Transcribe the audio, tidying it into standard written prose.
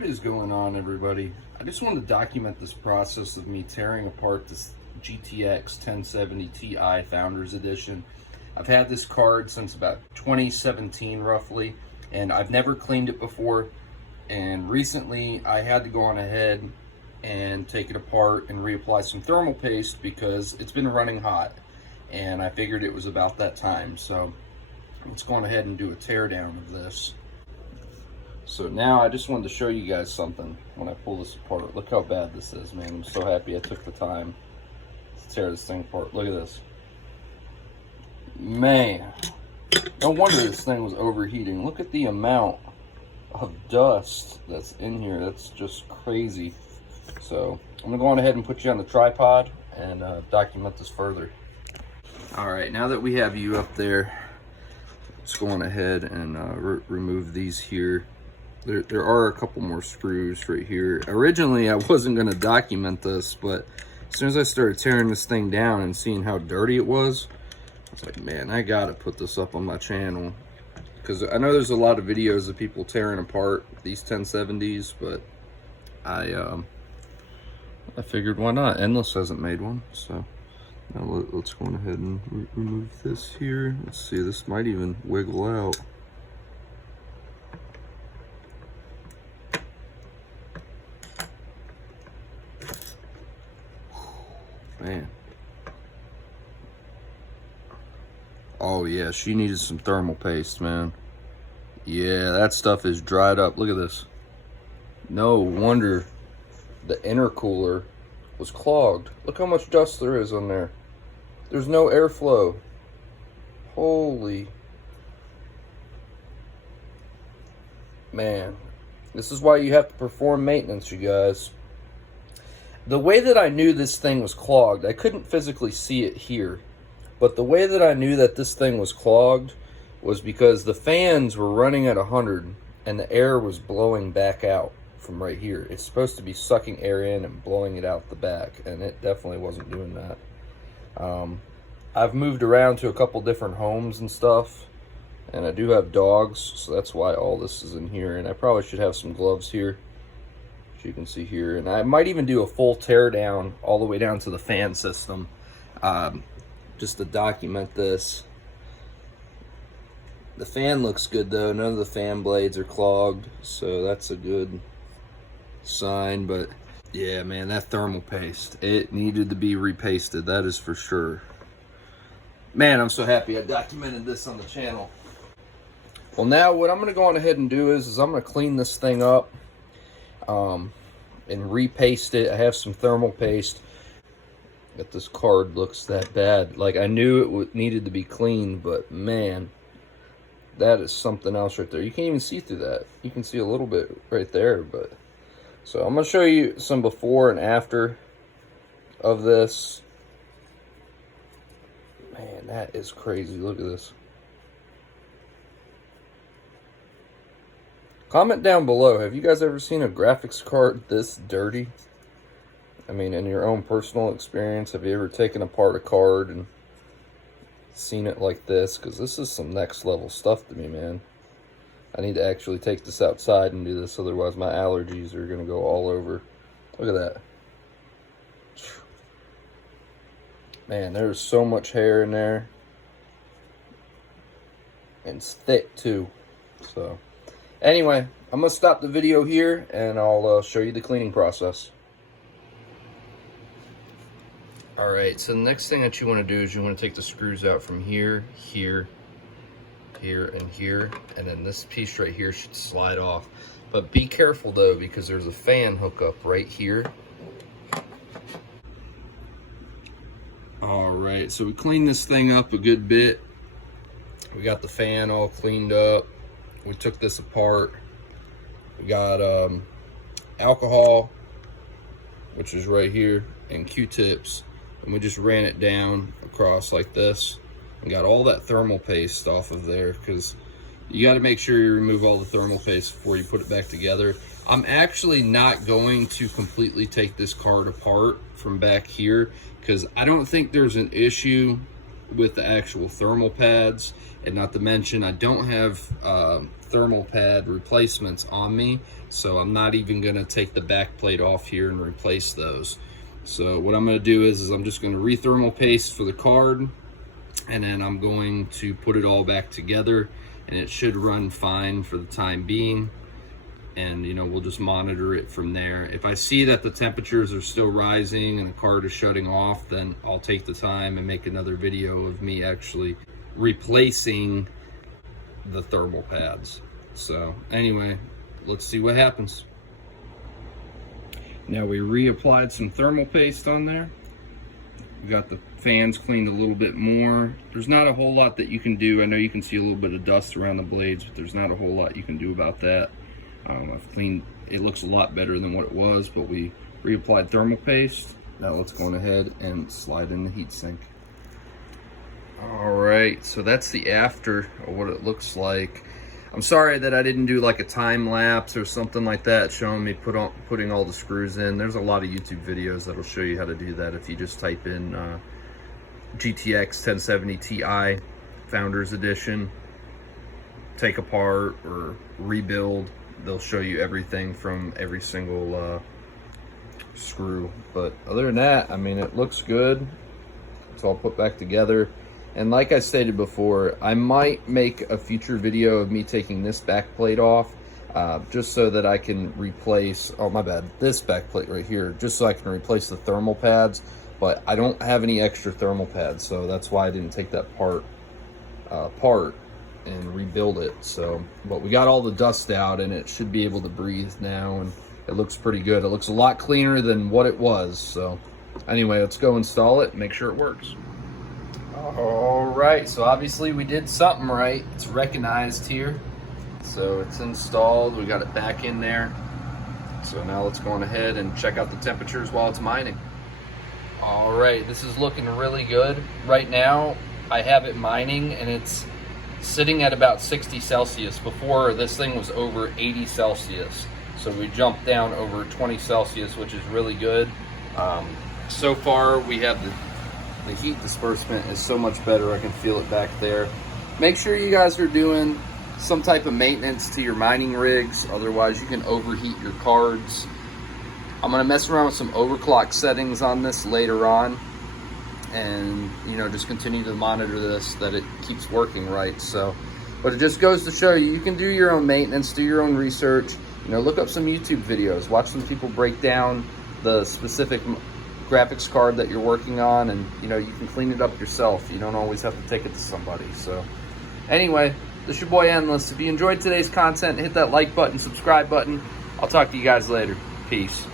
What is going on, everybody? I just want to document this process of me tearing apart this GTX 1070 Ti Founders Edition. I've had this card since about 2017 roughly, and I've never cleaned it before. And recently I had to go on ahead and take it apart and reapply some thermal paste because it's been running hot, and I figured it was about that time. So let's go on ahead and do a tear down of this. So now I just wanted to show you guys something when I pull this apart. Look how bad this is, man. I'm so happy I took the time to tear this thing apart. Look at this. Man, no wonder this thing was overheating. Look at the amount of dust that's in here. That's just crazy. So I'm gonna go on ahead and put you on the tripod and document this further. All right, now that we have you up there, let's go on ahead and remove these here. There are a couple more screws right here. Originally, I wasn't going to document this, but as soon as I started tearing this thing down and seeing how dirty it was, I was like, man, I got to put this up on my channel. Because I know there's a lot of videos of people tearing apart these 1070s, but I figured why not? Endless hasn't made one, so now let's go on ahead and remove this here. Let's see, this might even wiggle out. Man. Oh yeah, she needed some thermal paste, man. Yeah, that stuff is dried up. Look at this. No wonder the intercooler was clogged. Look how much dust there is on there. There's no airflow. Holy. Man. This is why you have to perform maintenance, you guys. The way that I knew this thing was clogged, I couldn't physically see it here, but the way that I knew that this thing was clogged was because the fans were running at 100 and the air was blowing back out from right here. It's supposed to be sucking air in and blowing it out the back, and it definitely wasn't doing that. I've moved around to a couple different homes and stuff, and I do have dogs, so that's why all this is in here, and I probably should have some gloves here. You can see here, and I might even do a full tear down all the way down to the fan system, just to document this. The fan looks good though. None of the fan blades are clogged, so that's a good sign. But yeah, man, that thermal paste, it needed to be repasted, that is for sure. Man, I'm so happy I documented this on the channel. Well, now what I'm going to go on ahead and do is I'm going to clean this thing up and repaste it. I have some thermal paste. That this card looks that bad. Like, I knew it needed to be cleaned, but man, that is something else right there. You can't even see through that. You can see a little bit right there, but so I'm gonna show you some before and after of this. Man, that is crazy. Look at this. Comment down below, have you guys ever seen a graphics card this dirty? I mean, in your own personal experience, have you ever taken apart a card and seen it like this? Because this is some next level stuff to me, man. I need to actually take this outside and do this, otherwise my allergies are going to go all over. Look at that. Man, there's so much hair in there. And it's thick too, so... Anyway, I'm going to stop the video here, and I'll show you the cleaning process. Alright, so the next thing that you want to do is you want to take the screws out from here, here, here, and here, and then this piece right here should slide off. But be careful though, because there's a fan hookup right here. Alright, so we cleaned this thing up a good bit. We got the fan all cleaned up. We took this apart. We got alcohol, which is right here, and Q-tips, and we just ran it down across like this and got all that thermal paste off of there, because you got to make sure you remove all the thermal paste before you put it back together. I'm actually not going to completely take this card apart from back here, because I don't think there's an issue with the actual thermal pads. And not to mention, I don't have thermal pad replacements on me, so I'm not even gonna take the back plate off here and replace those. So what I'm gonna do is I'm just gonna re-thermal paste for the card, and then I'm going to put it all back together, and it should run fine for the time being. And you know, we'll just monitor it from there. If I see that the temperatures are still rising and the card is shutting off, then I'll take the time and make another video of me actually replacing the thermal pads. So anyway, let's see what happens. Now we reapplied some thermal paste on there. We got the fans cleaned a little bit more. There's not a whole lot that you can do. I know you can see a little bit of dust around the blades, but there's not a whole lot you can do about that. I've cleaned, it looks a lot better than what it was, but we reapplied thermal paste. Now let's go on ahead and slide in the heatsink. All right, so that's the after of what it looks like. I'm sorry that I didn't do like a time lapse or something like that showing me putting all the screws in. There's a lot of YouTube videos that'll show you how to do that if you just type in GTX 1070 Ti Founders Edition, take apart or rebuild. They'll show you everything from every single screw. But other than that, I mean, it looks good. It's all put back together. And like I stated before, I might make a future video of me taking this back plate off, just so that I can replace, oh my bad, this back plate right here, just so I can replace the thermal pads. But I don't have any extra thermal pads, so that's why I didn't take that part apart and rebuild it. So, but we got all the dust out and it should be able to breathe now, and it looks pretty good. It looks a lot cleaner than what it was. So anyway, let's go install it and make sure it works. All right, so obviously we did something right. It's recognized here, so it's installed. We got it back in there. So now let's go on ahead and check out the temperatures while it's mining. All right, this is looking really good. Right now I have it mining and it's sitting at about 60 Celsius. Before, this thing was over 80 Celsius. So we jumped down over 20 Celsius, which is really good. So far we have the heat disbursement is so much better. I can feel it back there. Make sure you guys are doing some type of maintenance to your mining rigs, otherwise you can overheat your cards. I'm gonna mess around with some overclock settings on this later on, and you know, just continue to monitor this, that it keeps working right. So, but it just goes to show you, you can do your own maintenance, do your own research. You know, look up some YouTube videos, watch some people break down the specific graphics card that you're working on, and you know, you can clean it up yourself. You don't always have to take it to somebody. So anyway, this is your boy Endless. If you enjoyed today's content, hit that like button, subscribe button. I'll talk to you guys later. Peace.